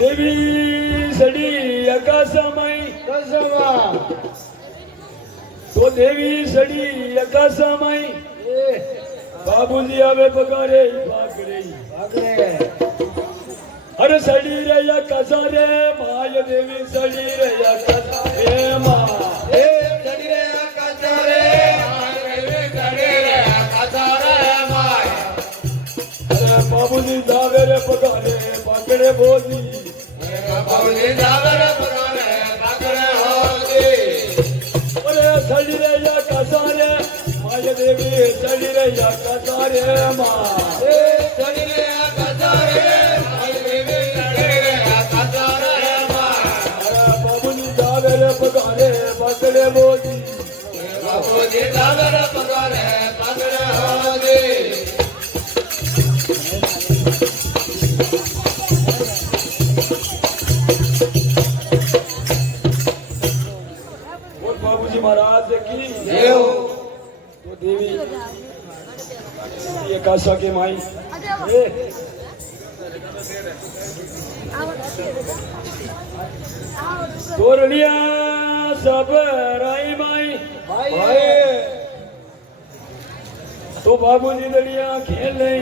देवी सड़ी अकाशमय कसमा तो देवी सड़ी अकाशमय बाबूजी आवे पगारे भागरे अरे सड़ी रे या कसारे माय देवी सड़ी रे या कसारे माँ सड़ी रे या कसारे माय देवी सड़ी रे या कसारे माय अरे बाबूजी जावे रे पगारे भागरे बोली बाबूजी जावे रे पगारे भागरे होली अरे सड़ी रे या कसारे माय देवी सड़ी रे या कसारे माँ सड़ी रे या कसारे पगारे पकड़े मोदी बाबूजी जागर पगारे पकड़े होदी और बाबूजी महाराज की देव तो देवी ये काशा के माई तोरलिया सब राई माई तो बाबूजी दलिया खेले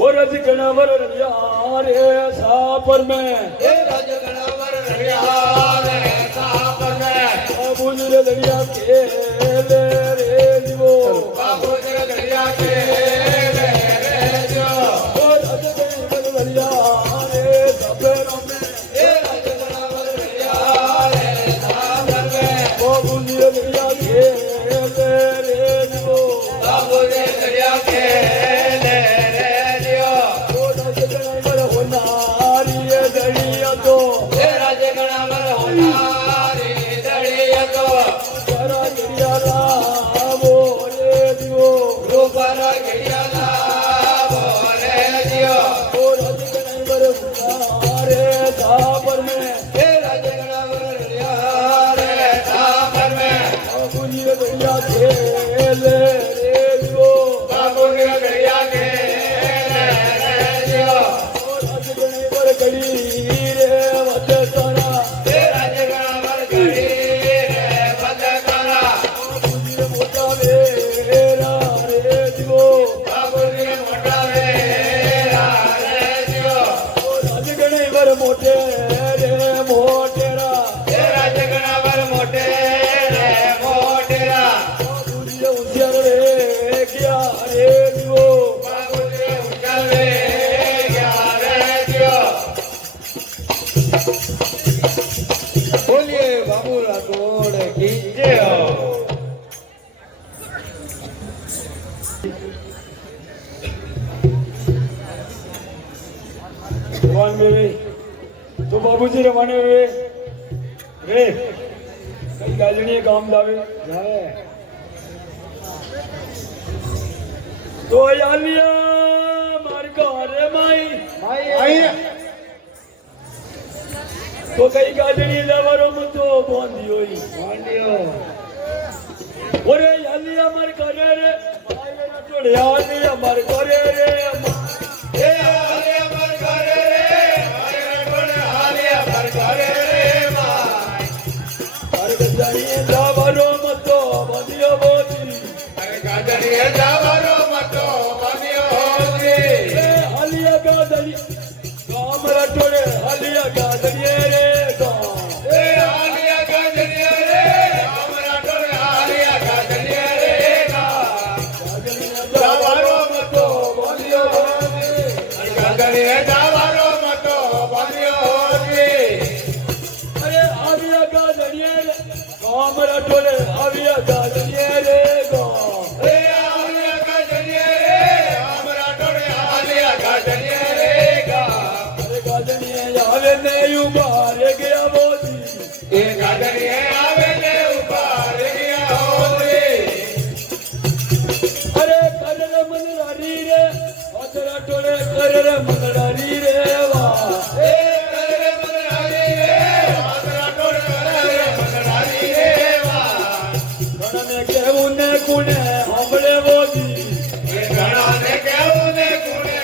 और रज कनावर यार सापर में राज कनावर यार सापर में बाबूजी दलिया खेले रे जीवो बाबूजी दलिया खेले रे जो और रज कनावर दलिया रे सापर में राज कनावर यार सापर में बाबूजी दलिया खेले रे जीवो बाबूजी दलिया खेले तो राज कनावर होनारी दड़िया तो करा गिरिया लावो रे दियो रूपर गिरिया लावो रे दियो ओ राज कनावर रे सापर में राज कनावर रे सापर में बाबूजी दरिया खेले रे दियो बाबूजी दरिया खेले रे दियो ओ राज कनावर गड़ी मोटे रे मोटेरा राज कनावर मोटे रे मोटेरा बाबूजी उजर रे क्या रे दियो बाबूजी उजर रे क्या रे दियो बोलिए बाबू राठौड़ की जय हो भगवान मेरे तो बाबूजी रवाने हुए रे कई गाजनी काम लावे तो यालिया मार घरे माई तो कई गाजनी लावरो मुतो बोंदी होई ओरे यालिया मार घरे रे माई मेरा टोड़े यालिया मार घरे रे ए यालिया मार घरे जावरो मतो बनियो बोली गाजरिया जावरो मतो बनियो होगी हलिया गाजरी काम रटोड़े हलिया गाजरिए रे हलिया गाजरिया रे काम रटोड़े हलिया गाजरिया रे जावरो मतो बनियो होगी गाजरिया जावरो मतो बनियो होगी अरे हलिया गाजरिए रे काम रटोड़े हलिया गाजरिए रे उबारे गया मोदी गाजरिए आवे ने उबारे गया होली अरे करर मनरारी रे अतरा टोले करर मनरारी रे वाह करर मनरारी रे अतरा टोले करर मनरारी रे वाह गण में केवुने कुने हमले मोदी गणा ने केवुने कुने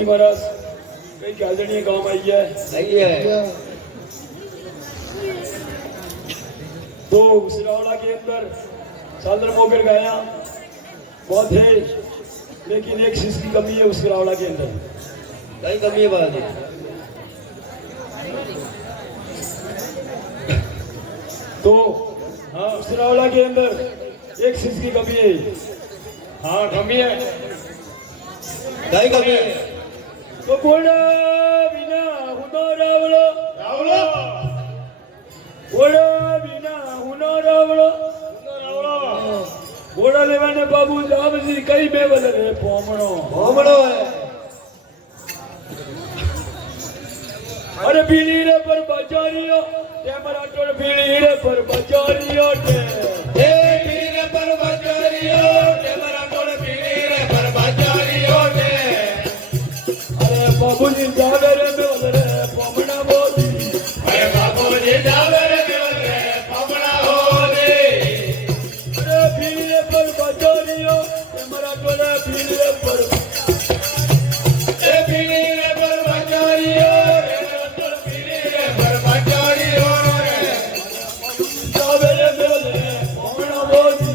बाबूजी महाराज कई गाजनी काम आई है नहीं है तो सिरावड़ा के अंदर सादर मोकर गाया बहुत है लेकिन एक चीज की कमी है उस सिरावड़ा के अंदर कई कमी है बाबूजी तो हाँ सिरावड़ा के अंदर एक चीज की कमी है हाँ कमी है कई कमी है तो बोला बिना हुनो रावलो रावलो बोला बिना हुनो रावलो बोला लेवाने बाबू जाब जी कई में बदले पोमणो होमड़ो है अरे बीड़ी रे पर बचारियो ते मरा टोल बीड़ी रे पर बचारियो ते ए पीरे पर बचारियो ते मरा टोल पीरे पर बचारियो ते अरे बाबूजी जावे रे में बदले पोमणा बोली अरे बाबूजी जावे रे मेरे पमड़ा हो दे अरे बीड़ी रे पर बचारियो ते मरा टोल बीड़ी रे पर ए पीरे पर बचारियो ते मरा टोल पीरे पर बचारियो रे जावे रे में बदले पोमणा बोली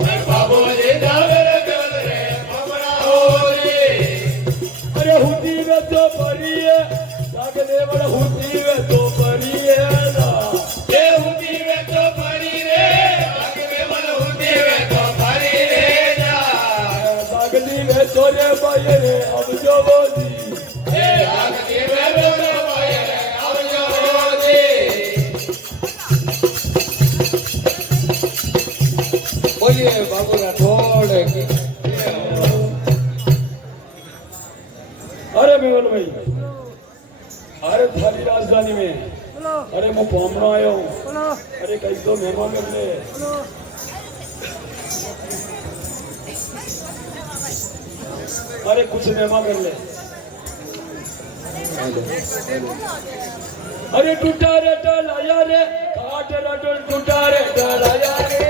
अरे बाबूजी जावे रे मेरे पमड़ा हो दे अरे हुती वे तो परी है लागले बड़ हुती वे तो परी है ना ए हुती वे तो परी रे आगे मन हुती वे तो परी रे जा लागली वे तोरे बाये रे अब जो बोली ए आगे वे तो पाए अब जो हो दे बोलिए बाबू राठौड़ की अरे मेवल भाई अरे थारी राजधानी में अरे मैं पोमणो आयो हूँ अरे कई तो मेहमान कर ले अरे कुछ मेहमान कर ले अरे टूटा रे टलाया रे काट रटोल टूटा रे टलाया रे